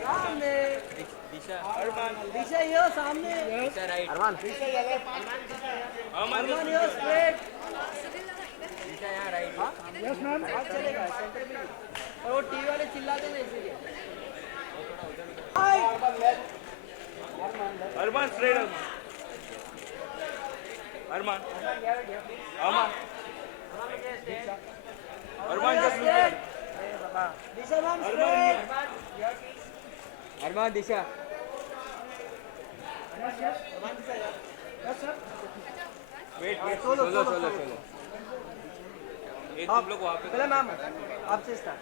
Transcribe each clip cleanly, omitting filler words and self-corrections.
सामने दिशा दिशा यो सामने दिशा राइट अरमान दिशा यो लेफ्ट अरमान यो स्ट्रेट दिशा यहाँ राइट यस मैम चलेगा सेंटर में और वो टीवी वाले चिल्लाते नहीं इसलिए अरमान स्ट्रेट अरमान अरमान अरमान जस्ट दिशा मैम स्ट्रेट अरमान दिशा वेट सोलो ये तुम लोग वहाँ पे चले मैम आपसे स्टार्ट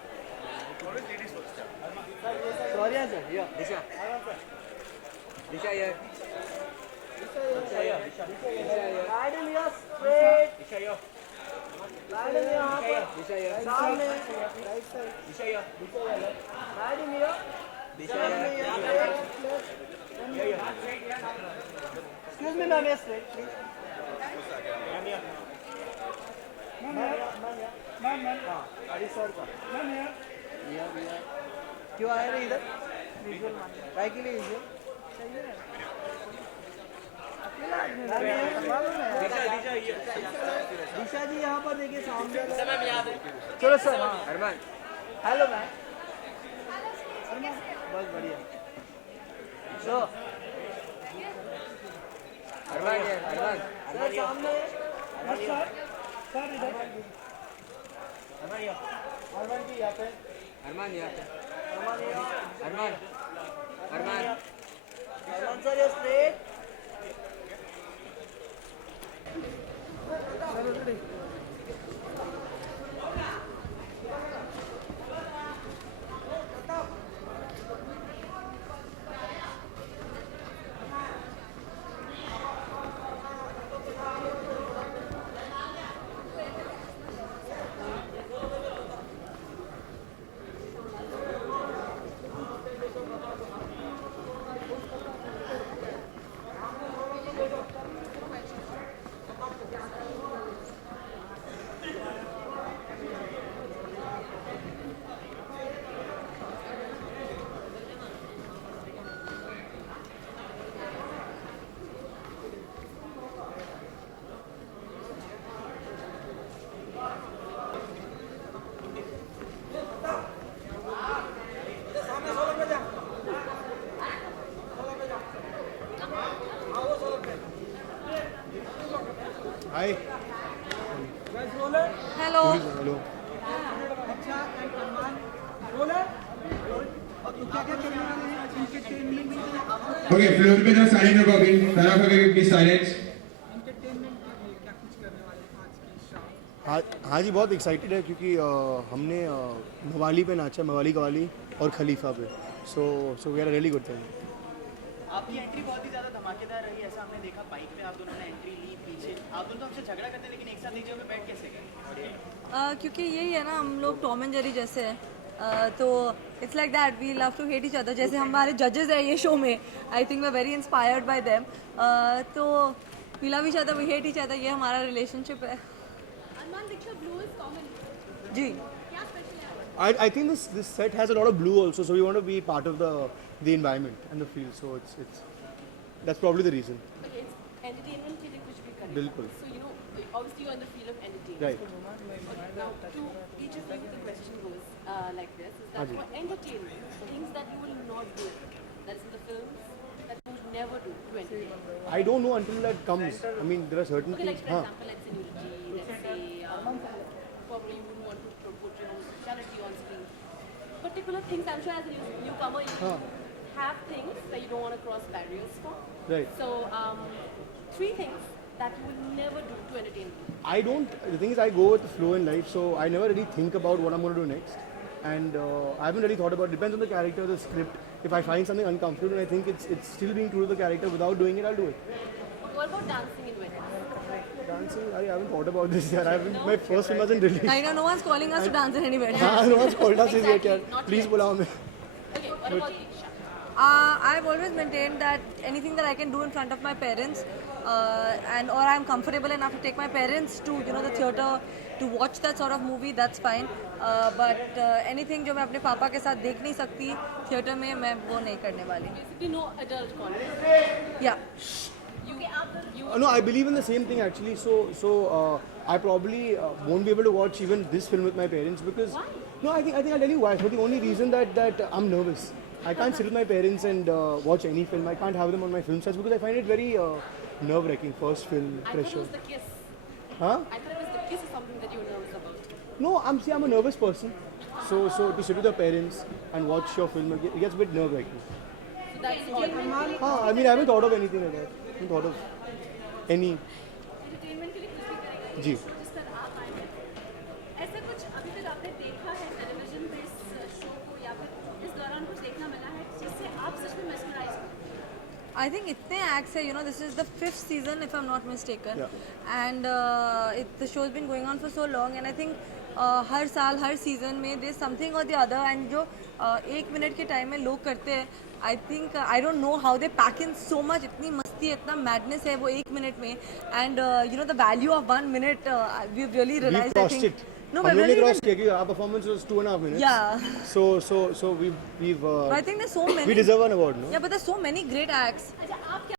सॉरी सर या दिशा दिशा ये right in your straight Disha yo right in यहाँ पे दिशा यो सामने right side Disha yo right in your Disha yo excuse me ma'am yes straight please ma'am हाँ अरे सर का क्यों आए रहे इधर विजुअल काय के लिए विजुअल दिशा जी यहाँ पर देखिए सामने चलो सर हाँ अरमान हेलो मैम बहुत बढ़िया सो अरमान ये अरमान सर सामने सर इधर अरमान जी यहाँ पे अरमान यहाँ पे अरमान अरमान सर ये straight hi hello hello okay floor पे जरा साइलेंट रखो अभी तरह का प्लीज साइलेंस हाँ जी बहुत एक्साइटेड है क्योंकि हमने मवाली पे नाचा मवाली कवाली और खलीफा पे so we are really good thing आपकी एंट्री बहुत ही ज़्यादा धमाकेदार रही ऐसा हमने देखा बाइक पे आप दोनों ने एंट्री ली पीछे आप दोनों तो हमसे झगड़ा करते लेकिन एक साथ एक जगह पे बैठ कैसे गए क्योंकि यही है ना हम लोग टॉम एंड जेरी जैसे हैं तो it's like that we love to hate each other जैसे हमारे जजेस हैं ये शो में I think we are very inspired by them तो we love each other we hate each other ये हमारा रिलेशनशिप है जी I think this set has a lot of blue also, so we want to be part of the environment and the feel. So it's that's probably the reason. Okay, it's entertainment के लिए कुछ भी करें. बिल्कुल. So you know, obviously you're in the field of entertainment. Right. Okay, now to each of you, the question goes like this: is that for entertainment, things that you will not do, that's in the films that you would never do to entertain. I don't know until that comes. I mean, there are certain Okay, like things. for example, let's say nudity, let's say probably you wouldn't want to portray homosexuality on screen. Particular things, I'm sure as a newcomer, you have things that you don't want to cross barriers for. Right. So, 3 things that you will never do to entertain people. I don't. The thing is, I go with the flow in life, so I never really think about what I'm going to do next. And I haven't really thought about. Depends on the character, the script. If I find something uncomfortable and I think it's still being true to the character without doing it, I'll do it. What about dancing in weddings? Dancing, I haven't thought about this yet. My first film hasn't released. I know no one's calling us to dance anywhere. No one's called us yet. Exactly, Yaar. not Please yet. bulao me. Okay, what about Diksha? I've always maintained that anything that I can do in front of my parents, and or I'm comfortable enough to take my parents to the theater to watch that sort of movie, that's fine. But anything जो मैं अपने पापा के साथ देख नहीं सकती theatre में, मैं वो नहीं करने वाली. Basically, no adult content. Yeah. No, I believe in the same thing actually. So I probably won't be able to watch even this film with my parents because. Why? No, I think I'll tell you why. For the only reason that I'm nervous. I can't sit with my parents and watch any film. I can't have them on my film sets because I find it very nerve-wracking. First film I thought it pressure. was the kiss. Huh? I thought it was the kiss or something that you were nervous about. No, I'm a nervous person. So to sit with your parents and watch your film, it gets a bit nerve-wracking. So that's all. I mean, I haven't thought of anything like that. I haven't thought of any. Entertainment के लिए कुछ भी करेंगे जी. जिस तरह आप आए हैं ऐसा कुछ अभी तक आपने देखा है टेलीविजन पे इस शो को या फिर इस दौरान कुछ देखना मिला है जिससे आप सच में mesmerize हो? I think इतने acts है, this is the 5th season if I'm not mistaken. Yeah. And the show's been going on for so long and I think हर साल हर season में there's something or the other and जो 1 minute के time में लोग करते हैं I think I don't know how they pack in so much, इतनी मस्ती इतना madness है वो 1 मिनट में and the value of 1 minute we've really We've realized I crossed think. it. No, हम but लोग ने really cross किया कि our performance was 2.5 minutes. Yeah. So we've But I think there's so many. we deserve an award, no? Yeah, but there's so many great acts. अच्छा आप क्या